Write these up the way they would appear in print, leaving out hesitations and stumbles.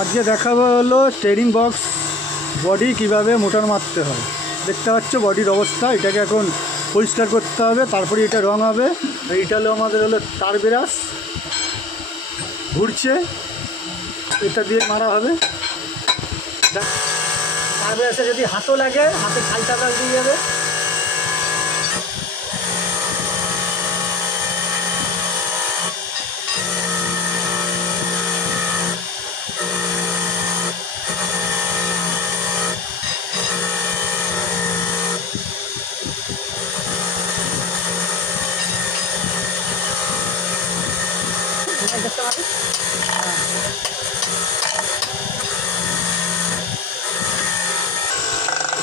আজকে দেখাবো হলো স্টিয়ারিং বক্স বডি কিভাবে মোটর মারতে হয়। দেখতে পাচ্ছ বডির অবস্থা। এটাকে এখন পরিষ্কার করতে হবে, তারপরে এটা রং হবে। এইটা হলো আমাদের হলো তার ব্রাশ, ঘুরছে, এটা দিয়ে মারা হবে। তার ব্রাশে যদি হাতও লাগে, হাতে খালটা দিয়ে যাবে।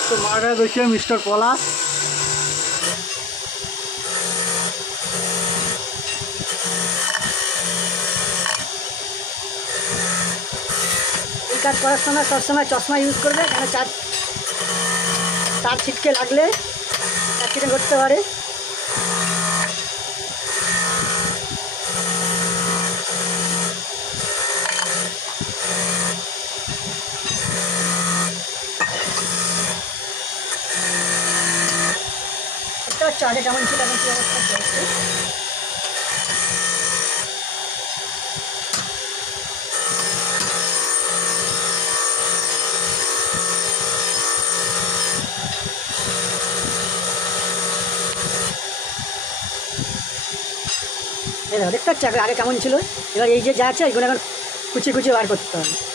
तो मार रहा है, देखिए मिस्टर पलाश। কাজ করার সময় সবসময় চশমা ইউজ করবে, কেন তার ছিটকে লাগলে অ্যাক্সিডেন্ট করতে পারে। আগে কেমন ছিল, এখন কি অবস্থা চলছে। দেখতে পাচ্ছি আগে কেমন ছিল। এবার এই যে যা আছে এইগুলো এখন কুচিয়ে বার করতে হবে।